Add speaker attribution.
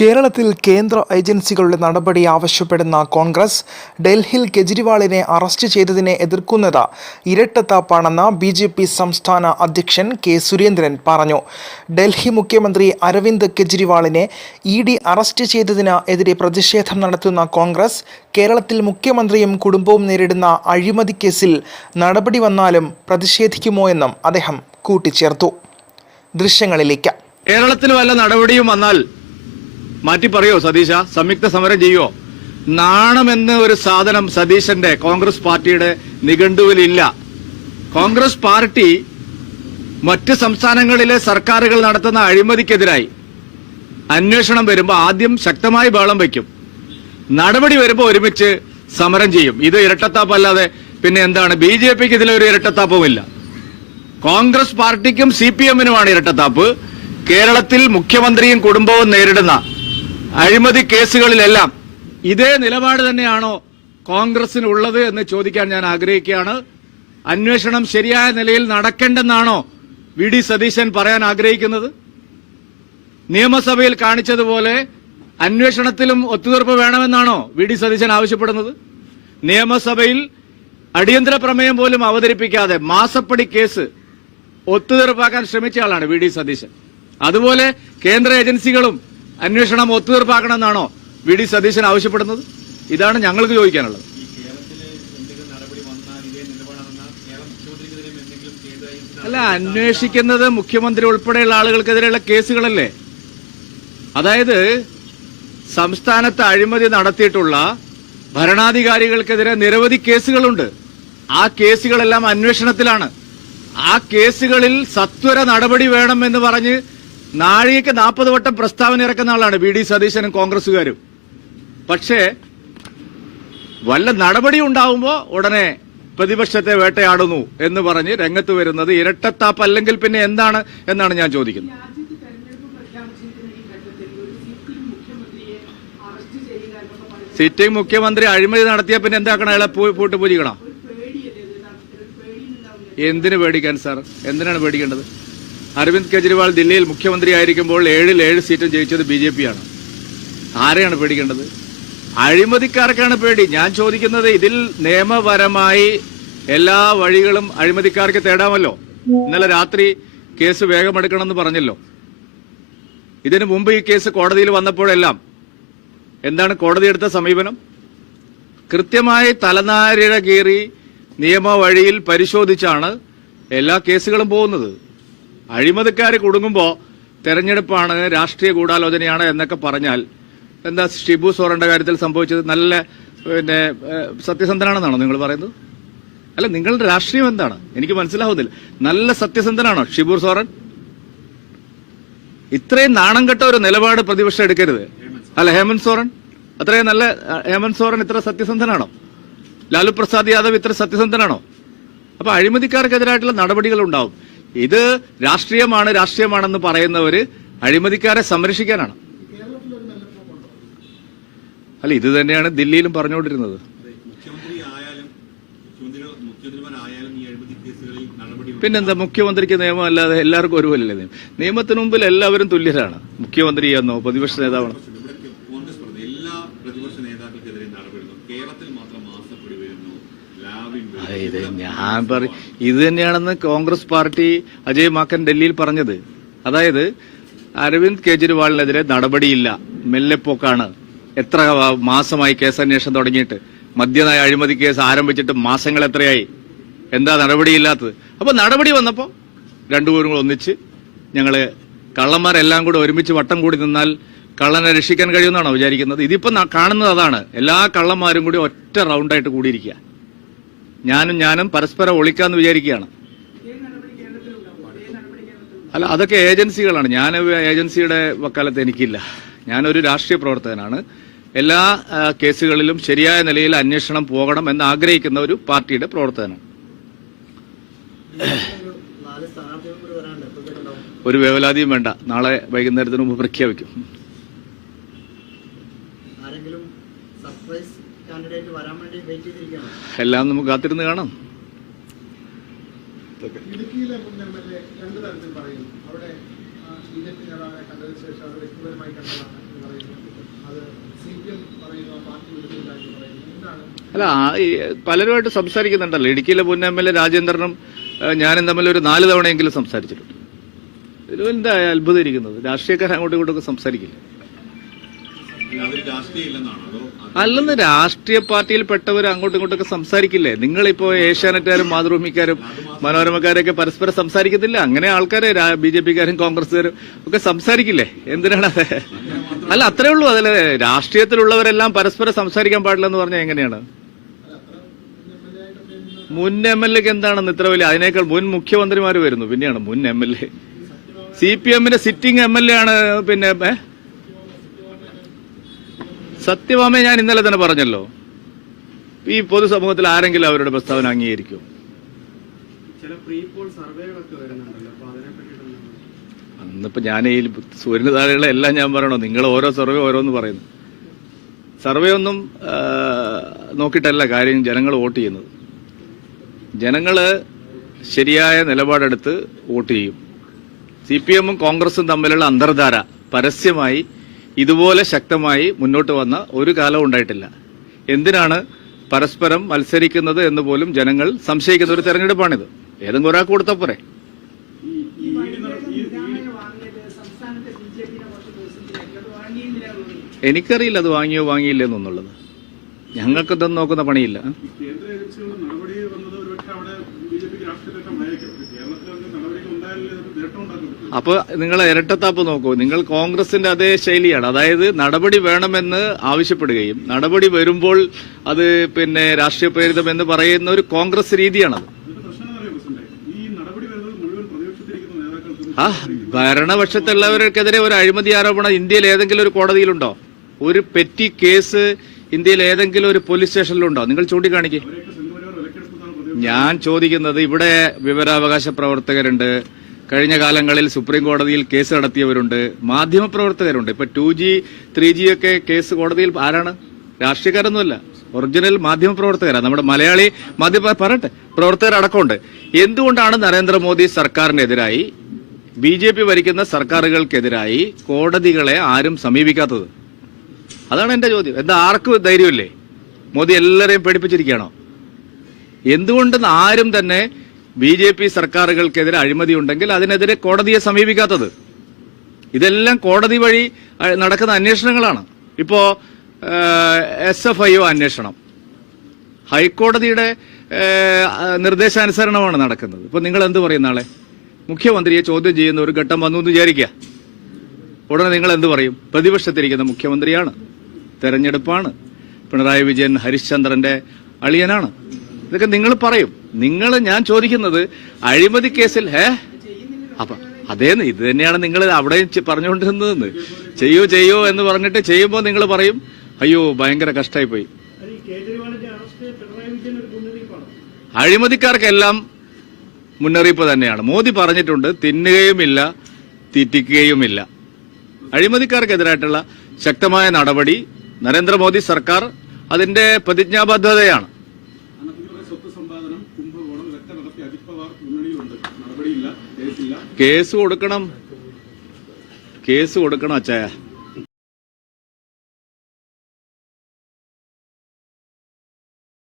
Speaker 1: കേരളത്തിൽ കേന്ദ്ര ഏജൻസികളുടെ നടപടി ആവശ്യപ്പെടുന്ന കോൺഗ്രസ് ഡൽഹിയിൽ കെജ്രിവാളിനെ അറസ്റ്റ് ചെയ്തതിനെ എതിർക്കുന്നത് ഇരട്ടത്താപ്പാണെന്ന് ബി ജെ പി സംസ്ഥാന അധ്യക്ഷൻ കെ സുരേന്ദ്രൻ പറഞ്ഞു. ഡൽഹി മുഖ്യമന്ത്രി അരവിന്ദ് കെജ്രിവാളിനെ ഇ ഡി അറസ്റ്റ് ചെയ്തതിന് എതിരെ പ്രതിഷേധം നടത്തുന്ന കോൺഗ്രസ് കേരളത്തിൽ മുഖ്യമന്ത്രിയും കുടുംബവും നേരിടുന്ന അഴിമതി കേസിൽ നടപടി വന്നാലും പ്രതിഷേധിക്കുമോ എന്നും അദ്ദേഹം കൂട്ടിച്ചേർത്തു. ദൃശ്യങ്ങളിലേക്ക്.
Speaker 2: കേരളത്തിൽ വല്ല നടപടിയും വന്നാൽ മാറ്റി പറയോ സതീശ? സംയുക്ത സമരം ചെയ്യോ നാണമെന്ന ഒരു സാധനം സതീശന്റെ കോൺഗ്രസ് പാർട്ടിയുടെ നിഘണ്ടുവിലില്ല. കോൺഗ്രസ് പാർട്ടി മറ്റ് സംസ്ഥാനങ്ങളിലെ സർക്കാരുകൾ നടത്തുന്ന അഴിമതിക്കെതിരായി അന്വേഷണം വരുമ്പോൾ ആദ്യം ശക്തമായി ബഹളം വയ്ക്കും നടപടി വരുമ്പോൾ ഒരുമിച്ച് സമരം ചെയ്യും. ഇത് ഇരട്ടത്താപ്പല്ലാതെ പിന്നെ എന്താണ്? ബി ജെ പിക്ക് ഇതിലൊരു ഇരട്ടത്താപ്പവുമില്ല. കോൺഗ്രസ് പാർട്ടിക്കും സി പി എമ്മിനുമാണ് ഇരട്ടത്താപ്പ്. കേരളത്തിൽ മുഖ്യമന്ത്രിയും കുടുംബവും നേരിടുന്ന അഴിമതി കേസുകളിലെല്ലാം ഇതേ നിലപാട് തന്നെയാണോ കോൺഗ്രസിന് ഉള്ളത് എന്ന് ചോദിക്കാൻ ഞാൻ ആഗ്രഹിക്കുകയാണ്. അന്വേഷണം ശരിയായ നിലയിൽ നടക്കേണ്ടെന്നാണോ വി ഡി സതീശൻ പറയാൻ ആഗ്രഹിക്കുന്നത്? നിയമസഭയിൽ കാണിച്ചതുപോലെ അന്വേഷണത്തിലും ഒത്തുതീർപ്പ് വേണമെന്നാണോ വി ഡി സതീശൻ ആവശ്യപ്പെടുന്നത്? നിയമസഭയിൽ അടിയന്തര പ്രമേയം പോലും അവതരിപ്പിക്കാതെ മാസപ്പടി കേസ് ഒത്തുതീർപ്പാക്കാൻ ശ്രമിച്ച ആളാണ് വി ഡി സതീശൻ. അതുപോലെ കേന്ദ്ര ഏജൻസികളും അന്വേഷണം ഒത്തുതീർപ്പാക്കണമെന്നാണോ വി ഡി സതീശൻ ആവശ്യപ്പെടുന്നത്? ഇതാണ് ഞങ്ങൾക്ക് ചോദിക്കാനുള്ളത്. അല്ല അന്വേഷിക്കുന്നത് മുഖ്യമന്ത്രി ഉൾപ്പെടെയുള്ള ആളുകൾക്കെതിരെയുള്ള കേസുകളല്ലേ? അതായത് സംസ്ഥാനത്ത് അഴിമതി നടത്തിയിട്ടുള്ള ഭരണാധികാരികൾക്കെതിരെ നിരവധി കേസുകളുണ്ട്. ആ കേസുകളെല്ലാം അന്വേഷണത്തിലാണ്. ആ കേസുകളിൽ സത്വര നടപടി വേണമെന്ന് പറഞ്ഞ് നാഴികയ്ക്ക് നാൽപ്പത് വട്ടം പ്രസ്താവന ഇറക്കുന്ന ആളാണ് വി ഡി സതീശനും കോൺഗ്രസുകാരും പക്ഷേ വല്ല നടപടി ഉണ്ടാവുമ്പോൾ ഉടനെ പ്രതിപക്ഷത്തെ വേട്ടയാടുന്നു എന്ന് പറഞ്ഞ് രംഗത്ത് വരുന്നത് ഇരട്ടത്താപ്പ് അല്ലെങ്കിൽ പിന്നെ എന്താണ് എന്നാണ് ഞാൻ ചോദിക്കുന്നത്.
Speaker 3: സിറ്റിംഗ്
Speaker 2: മുഖ്യമന്ത്രി അഴിമതി നടത്തിയ പിന്നെ എന്താക്കണം? അയാളെ പൂട്ട് പൂജിക്കണം എന്തിനു പേടിക്കാൻ സാർ? എന്തിനാണ് പേടിക്കേണ്ടത്? അരവിന്ദ് കെജ്രിവാൾ ദില്ലിയിൽ മുഖ്യമന്ത്രി ആയിരിക്കുമ്പോൾ ഏഴിൽ ഏഴ് സീറ്റും ജയിച്ചത് ബി ജെ പി ആണ് ആരെയാണ് പേടിക്കേണ്ടത്? അഴിമതിക്കാർക്കാണ് പേടി. ഞാൻ ചോദിക്കുന്നത് ഇതിൽ നിയമപരമായി എല്ലാ വഴികളും അഴിമതിക്കാർക്ക് തേടാമല്ലോ. ഇന്നലെ രാത്രി കേസ് വേഗമെടുക്കണമെന്ന് പറഞ്ഞല്ലോ. ഇതിനു മുമ്പ് ഈ കേസ് കോടതിയിൽ വന്നപ്പോഴെല്ലാം എന്താണ് കോടതി എടുത്ത സമീപനം? കൃത്യമായി തലനാരിഴ കീറി നിയമവഴിയിൽ പരിശോധിച്ചാണ് എല്ലാ കേസുകളും പോകുന്നത്. അഴിമതിക്കാർ കുടുങ്ങുമ്പോൾ തെരഞ്ഞെടുപ്പാണ് രാഷ്ട്രീയ ഗൂഢാലോചനയാണ് എന്നൊക്കെ പറഞ്ഞാൽ എന്താ ഷിബു സോറന്റെ കാര്യത്തിൽ സംഭവിച്ചത് നല്ല പിന്നെ സത്യസന്ധനാണെന്നാണോ നിങ്ങൾ പറയുന്നത്? അല്ല നിങ്ങളുടെ രാഷ്ട്രീയം എന്താണ്? എനിക്ക് മനസ്സിലാവുന്നില്ല. നല്ല സത്യസന്ധനാണോ ഷിബു സോറൻ? ഇത്രയും നാണം കെട്ട ഒരു നിലപാട് പ്രതിപക്ഷം എടുക്കരുത്. അല്ല ഹേമന്ത് സോറൻ? അത്രയും നല്ല ഹേമന്ത് സോറൻ ഇത്ര സത്യസന്ധനാണോ? ലാലു പ്രസാദ് യാദവ് ഇത്ര സത്യസന്ധനാണോ? അപ്പൊ അഴിമതിക്കാർക്കെതിരായിട്ടുള്ള നടപടികൾ ഉണ്ടാവും ഇത് രാഷ്ട്രീയമാണ് രാഷ്ട്രീയമാണെന്ന് പറയുന്നവര് അഴിമതിക്കാരെ സംരക്ഷിക്കാനാണ്. അല്ല ഇത് തന്നെയാണ് ദില്ലിയിലും പറഞ്ഞുകൊണ്ടിരുന്നത്. പിന്നെന്താ മുഖ്യമന്ത്രിക്ക് നിയമം അല്ലാതെ എല്ലാവർക്കും ഒരുപോലല്ലേ നിയമം? നിയമത്തിന് മുമ്പിൽ എല്ലാവരും തുല്യരാണ്. മുഖ്യമന്ത്രി എന്നോ പ്രതിപക്ഷ നേതാവാണോ
Speaker 4: ഇവിടെ കോൺഗ്രസ് പറഞ്ഞു എല്ലാ പ്രതിപക്ഷ നേതാക്കൾക്കെതിരെ നടപടി എടുക്കും. കേരളത്തിൽ മാത്രം മാസപ്പടി വരുന്നു ലാബിൻ
Speaker 2: അതെ, ഇത് ഞാൻ പറ ഇത് തന്നെയാണെന്ന് കോൺഗ്രസ് പാർട്ടി അജയ് മാക്കൻ ഡൽഹിയിൽ പറഞ്ഞത്. അതായത് അരവിന്ദ് കെജ്രിവാളിനെതിരെ നടപടിയില്ല. മെല്ലെപ്പോക്കാണ്. എത്ര മാസമായി കേസന്വേഷണം തുടങ്ങിയിട്ട്. മദ്യനയ അഴിമതി കേസ് ആരംഭിച്ചിട്ട് മാസങ്ങൾ എത്രയായി? എന്താ നടപടിയില്ലാത്തത്? അപ്പൊ നടപടി വന്നപ്പോ രണ്ടുപേരും കൂടെ ഒന്നിച്ച് ഞങ്ങൾ കള്ളന്മാരെല്ലാം കൂടെ ഒരുമിച്ച് വട്ടം കൂടി നിന്നാൽ കള്ളനെ രക്ഷിക്കാൻ കഴിയുമെന്നാണോ വിചാരിക്കുന്നത്? ഇതിപ്പോ കാണുന്നത് അതാണ്. എല്ലാ കള്ളന്മാരും കൂടി ഒറ്റ റൗണ്ടായിട്ട് കൂടിയിരിക്കുക. ഞാനും ഞാനും പരസ്പരം ഒളിക്കാന്ന് വിചാരിക്കുകയാണ്. അല്ല അതൊക്കെ ഏജൻസികളാണ്. ഞാൻ ഏജൻസിയുടെ വക്കാലത്ത് എനിക്കില്ല. ഞാനൊരു രാഷ്ട്രീയ പ്രവർത്തകനാണ്. എല്ലാ കേസുകളിലും ശരിയായ നിലയിൽ അന്വേഷണം പോകണം എന്ന് ആഗ്രഹിക്കുന്ന ഒരു പാർട്ടിയുടെ പ്രവർത്തകനാണ്. ഒരു വേവലാതിയും വേണ്ട. നാളെ വൈകുന്നേരത്തിന് മുമ്പ് പ്രഖ്യാപിക്കും.
Speaker 5: ആരെങ്കിലും സർപ്രൈസ് വരാൻ വേണ്ടി
Speaker 2: എല്ലാം നമുക്ക് കാത്തിരുന്ന് കാണാം.
Speaker 6: പറയുന്നു അവിടെ കണ്ടതാണ് പറയുന്നു.
Speaker 2: അത് അല്ല പലരുമായിട്ട് സംസാരിക്കുന്നുണ്ടല്ലോ. ഇടുക്കിയിലെ മുൻ എം എൽ എ രാജേന്ദ്രനും ഞാനും തമ്മിൽ ഒരു നാല് തവണയെങ്കിലും സംസാരിച്ചിട്ടുണ്ട്. ഇതിലെന്താ അത്ഭുതം ഇരിക്കുന്നത്? രാഷ്ട്രീയക്കാർ അങ്ങോട്ടും ഇങ്ങോട്ടൊക്കെ സംസാരിക്കില്ല? അല്ലെന്ന് രാഷ്ട്രീയ പാർട്ടിയിൽപ്പെട്ടവർ അങ്ങോട്ടും ഇങ്ങോട്ടൊക്കെ സംസാരിക്കില്ലേ? നിങ്ങളിപ്പോ ഏഷ്യാനെറ്റുകാരും മാതൃഭൂമിക്കാരും മനോരമക്കാരൊക്കെ പരസ്പരം സംസാരിക്കത്തില്ല? അങ്ങനെ ആൾക്കാരെ ബി ജെ പിക്കാരും കോൺഗ്രസുകാരും ഒക്കെ സംസാരിക്കില്ലേ? എന്തിനാണ് അത്? അല്ല അത്രേ ഉള്ളൂ. അതിൽ രാഷ്ട്രീയത്തിലുള്ളവരെല്ലാം പരസ്പരം സംസാരിക്കാൻ പാടില്ല എന്ന് പറഞ്ഞാൽ എങ്ങനെയാണ്? മുൻ എം എൽ എക്ക് എന്താണെന്ന് ഇത്ര വലിയ അതിനേക്കാൾ മുൻ മുഖ്യമന്ത്രിമാര് വരുന്നു. പിന്നെയാണ് മുൻ M L A. C P എമ്മിന്റെ സിറ്റിംഗ് എം എൽ എ ആണ് പിന്നെ? സത്യഭാമയെ ഞാൻ ഇന്നലെ തന്നെ പറഞ്ഞല്ലോ. ഈ പൊതുസമൂഹത്തിൽ ആരെങ്കിലും അവരുടെ പ്രസ്താവന അംഗീകരിക്കും. അന്നിപ്പോ ഞാൻ ഈ സൂര്യന് താഴെയുള്ള എല്ലാം ഞാൻ പറയണോ? നിങ്ങൾ ഓരോ സർവേ ഓരോന്ന് പറയുന്നു. സർവേ ഒന്നും നോക്കിയിട്ടല്ല കാര്യം ജനങ്ങൾ വോട്ട് ചെയ്യുന്നത്. ജനങ്ങൾ ശരിയായ നിലപാടെടുത്ത് വോട്ട് ചെയ്യും. സി പി എമ്മും കോൺഗ്രസും തമ്മിലുള്ള അന്തർധാര പരസ്യമായി ഇതുപോലെ ശക്തമായി മുന്നോട്ട് വന്ന ഒരു കാലം ഉണ്ടായിട്ടില്ല. എന്തിനാണ് പരസ്പരം മത്സരിക്കുന്നത് എന്ന് പോലും ജനങ്ങൾ സംശയിക്കുന്ന ഒരു തെരഞ്ഞെടുപ്പാണിത്. ഏതെങ്കിലും ഒരാൾക്ക് കൊടുത്താൽ പോരെ. എനിക്കറിയില്ല അത് വാങ്ങിയോ വാങ്ങിയില്ല എന്നുള്ളത് ഞങ്ങൾക്ക് ഇതൊന്നും നോക്കുന്ന പണിയില്ല.
Speaker 6: കേന്ദ്ര അവിടെ ഉണ്ടായാലേ അത് നേട്ടം ഉണ്ടാക്കാൻ പറ്റും
Speaker 2: അപ്പൊ നിങ്ങൾ ഇരട്ടത്താപ്പ് നോക്കൂ. നിങ്ങൾ കോൺഗ്രസിന്റെ അതേ ശൈലിയാണ്. അതായത് നടപടി വേണമെന്ന് ആവശ്യപ്പെടുകയും നടപടി വരുമ്പോൾ അത് പിന്നെ രാഷ്ട്രീയ പ്രേരിതം എന്ന് പറയുന്ന ഒരു കോൺഗ്രസ് രീതിയാണത്. ആ ഭരണപക്ഷത്തുള്ളവർക്കെതിരെ ഒരു അഴിമതി ആരോപണം ഇന്ത്യയിൽ ഏതെങ്കിലും ഒരു കോടതിയിലുണ്ടോ? ഒരു പെറ്റി കേസ് ഇന്ത്യയിൽ ഏതെങ്കിലും ഒരു പോലീസ് സ്റ്റേഷനിലുണ്ടോ? നിങ്ങൾ ചൂണ്ടിക്കാണിക്കേ. ഞാൻ ചോദിക്കുന്നത് ഇവിടെ വിവരാവകാശ പ്രവർത്തകരുണ്ട്. കഴിഞ്ഞ കാലങ്ങളിൽ സുപ്രീം കോടതിയിൽ കേസ് നടത്തിയവരുണ്ട് മാധ്യമപ്രവർത്തകരുണ്ട്. ഇപ്പൊ ടു ജി ത്രീ ജി ഒക്കെ കേസ് കോടതിയിൽ ആരാണ്? രാഷ്ട്രീയക്കാരൊന്നുമല്ല. ഒറിജിനൽ മാധ്യമ പ്രവർത്തകരാണ് നമ്മുടെ മലയാളി മാധ്യമ പറയട്ടെ പ്രവർത്തകർ അടക്കമുണ്ട്. എന്തുകൊണ്ടാണ് നരേന്ദ്രമോദി സർക്കാരിനെതിരായി ബി ജെ പി ഭരിക്കുന്ന സർക്കാരുകൾക്കെതിരായി കോടതികളെ ആരും സമീപിക്കാത്തത്? അതാണ് എന്റെ ചോദ്യം. എന്താ ആർക്കും ധൈര്യമില്ലേ? മോദി എല്ലാവരെയും പേടിപ്പിച്ചിരിക്കുകയാണോ? എന്തുകൊണ്ടെന്ന് ആരും തന്നെ ബി ജെ പി സർക്കാരുകൾക്കെതിരെ അഴിമതി ഉണ്ടെങ്കിൽ അതിനെതിരെ കോടതിയെ സമീപിക്കാത്തത്. ഇതെല്ലാം കോടതി വഴി നടക്കുന്ന അന്വേഷണങ്ങളാണ്. ഇപ്പോ എസ് എഫ് ഐ ഒ അന്വേഷണം. ഹൈക്കോടതിയുടെ നിർദ്ദേശാനുസരണമാണ് നടക്കുന്നത്. ഇപ്പൊ നിങ്ങൾ എന്ത് പറയും നാളെ? മുഖ്യമന്ത്രിയെ ചോദ്യം ചെയ്യുന്ന ഒരു ഘട്ടം വന്നു എന്ന് വിചാരിക്കുക. ഉടനെ നിങ്ങൾ എന്ത് പറയും? പ്രതിപക്ഷത്തിരിക്കുന്ന മുഖ്യമന്ത്രിയാണ്. തെരഞ്ഞെടുപ്പാണ്. പിണറായി വിജയൻ ഹരിശ്ചന്ദ്രന്റെ അളിയനാണ്. ഇതൊക്കെ നിങ്ങൾ പറയും. നിങ്ങൾ ഞാൻ ചോദിക്കുന്നത് അഴിമതി കേസിൽ ഹേ? അപ്പൊ അതേന്ന് ഇത് തന്നെയാണ് നിങ്ങൾ അവിടെയും പറഞ്ഞുകൊണ്ടിരുന്നതെന്ന്. ചെയ്യോ ചെയ്യോ എന്ന് പറഞ്ഞിട്ട് ചെയ്യുമ്പോൾ നിങ്ങൾ പറയും അയ്യോ ഭയങ്കര കഷ്ടമായി പോയി അഴിമതിക്കാർക്കെല്ലാം മുന്നറിയിപ്പ് തന്നെയാണ്. മോദി പറഞ്ഞിട്ടുണ്ട് തിന്നുകയുമില്ല തീറ്റിക്കുകയുമില്ല. അഴിമതിക്കാർക്കെതിരായിട്ടുള്ള ശക്തമായ നടപടി നരേന്ദ്രമോദി സർക്കാർ അതിന്റെ പ്രതിജ്ഞാബദ്ധതയാണ്. കേസ് കൊടുക്കണം. കേസ് കൊടുക്കണം അച്ചായ.